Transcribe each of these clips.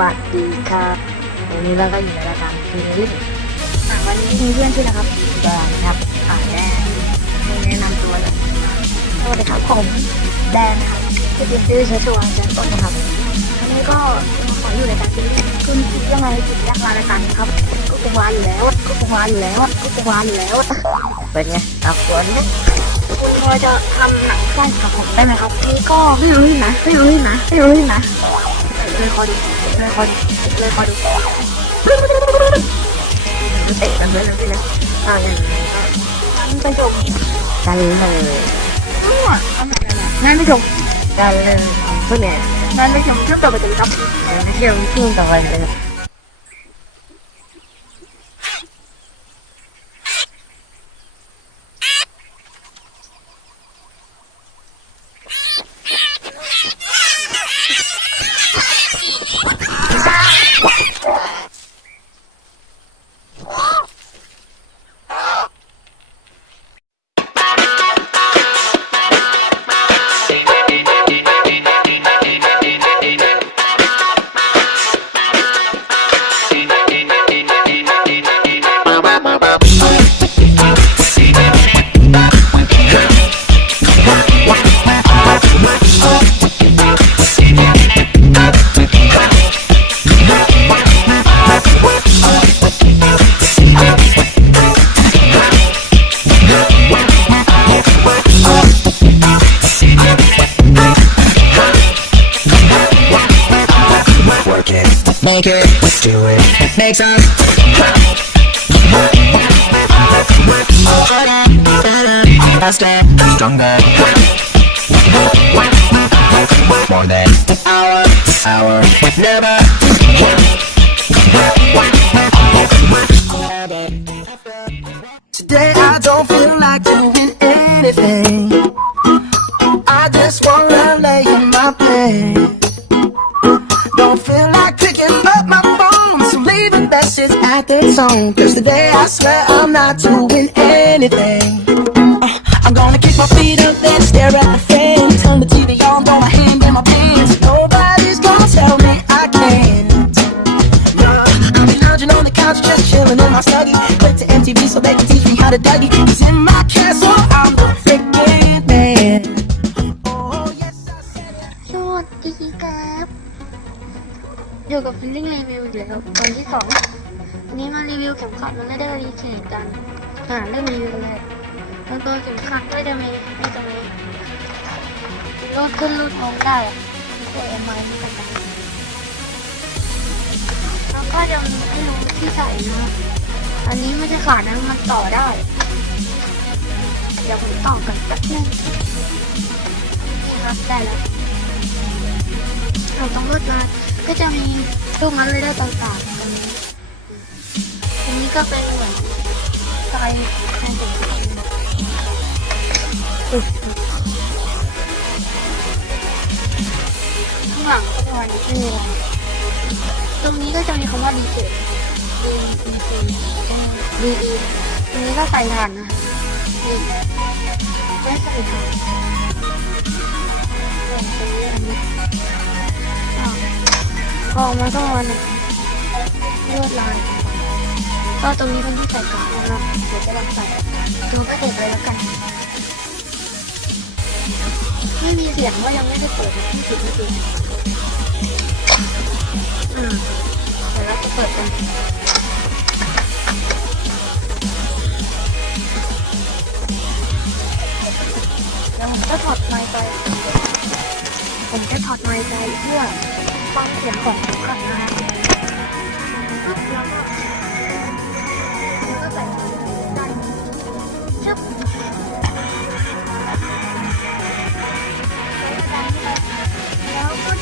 วันนี้เราก็อยู่ในรายการคือลิฟวันนี้มีเพื่อนชื่อนะครับแดงครับอ่าแดงให้แนะนำตัวเลยสวัสดีครับผมแดงนะครับจะเป็นชื่อเชื้อชวงจากต้นนะครับวันนี้ก็ขออยู่ในรายการคือคุณคิดยังไงถึงอยากมารายการนี้ครับก็คงวานอยู่แล้วก็คงวานอยู่แล้วก็คงวานอยู่แล้วเป็นไงอับตัวนี้คุณพอจะทำหนังสั้นกับผมได้ไหมครับนี่ก็ไม่รู้นะไม่รู้นะไม่รู้นะ เลยคอยดูเลยคอยดูเลยคอยดูเตะกันเลยนะพี่นะอ่าอย่างนี้ก็นั่นไมกันเลยนั่นไปชมกันเลยพวกเนี้ยนั่นไปชมเชื่อมต่อไปกันครับนั่นไปเชื่อมเชื่อมต่อไปเลย make it, do it, make some. Faster, stronger. More than hour, hour, never. Today I don't feel like doing anything. I just wanna lay in my bed. Don't feel message at the tone. Cause today I swear I'm not doing anything. Uh, I'm gonna kick my feet up, then stare at the fan. Turn the TV on, throw my hand in my pants. Nobody's gonna tell me I can't. No, I'll be lounging on the couch, just chilling in my study. Click to MTV so they can teach me how to Dougie. Cause in my castle, I'm the freaking man. Oh, yes, I said it. สวัสดีครับอยู่กับฟิลลิ่งรีวิวอีกแล้วตอนที่สอง วันนี้มารีวิวเข็มขัดมันไม่ได้รีเคทกันอ่าเริ่มรีวิวเลยแล้วตัวเข็มขัดก็จะมีก็จะมีรูดขึ้นรูดลงได้ตัวเอ็มไอที่กันแล้วก็จะมีให้รู้ที่ใส่นะอันนี้ไม่ใช่ขาดนะมันต่อได้ เดี๋ยวผมต่อกันแป๊บนึงนี่ครับได้แล้วเราต้องลดมาก็จะมีรูปมันเลยได้ต่างๆตรงนี้ตรง นี้ก็เป็นเหมือนไฟแทนถึงข้างหลังก็ประมาณนี้ไม่มีอะไรตรงนี้ก็จะมีคำว่าดีเจดีดีดีดีตรงนี้ก็ใส่ถ่านนะดีไม่ใส่ถ่านตรงนี้อันนี้ออกมาก็วันลวดลาย ก็ตรงนี้เป็นที่ใส่กาวนะครับเดี๋ยวจะลองใส่ดูก็เก็บไปแล้วกัน ไม่มีเสียงว่ายังไม่ได้เปิดนะที่สิบนาทีอืมเดี๋ยวเราจะเปิดกันแล้วผมก็ถอดไมค์ไป ผมจะถอดไมค์ไปเพื่อฟังเสียงของทุกคนนะฮะปึ๊บ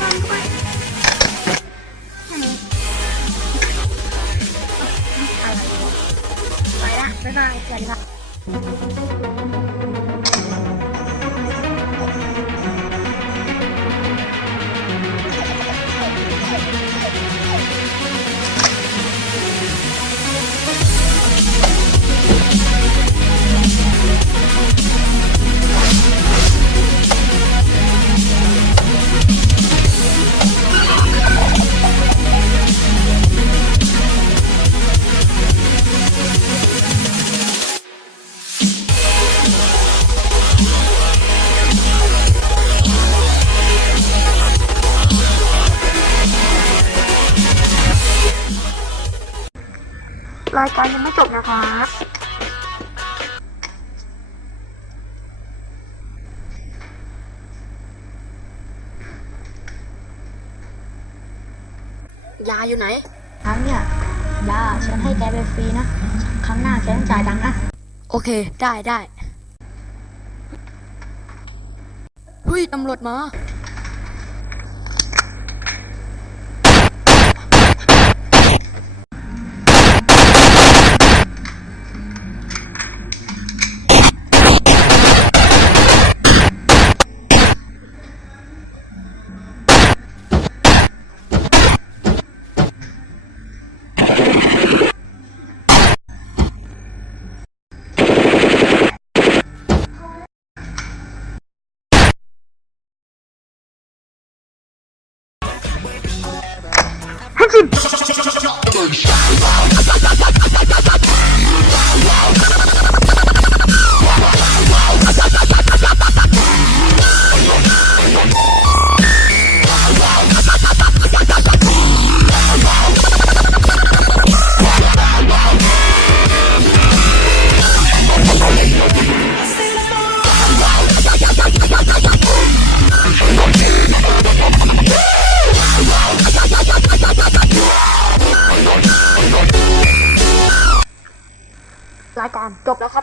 แล้วก็ดันเข้าไปละไปละบ๊ายบายสวัสดีครัายการยังไม่จบนะครับยาอยู่ไหนครั้งเนี่ยยาฉันให้แกไปฟรีนะครั้งหน้าแกต้องจ่ายตังค์นะโอเค ได้ได้เฮ้ยตำรวจมา ร จบแล้วครับ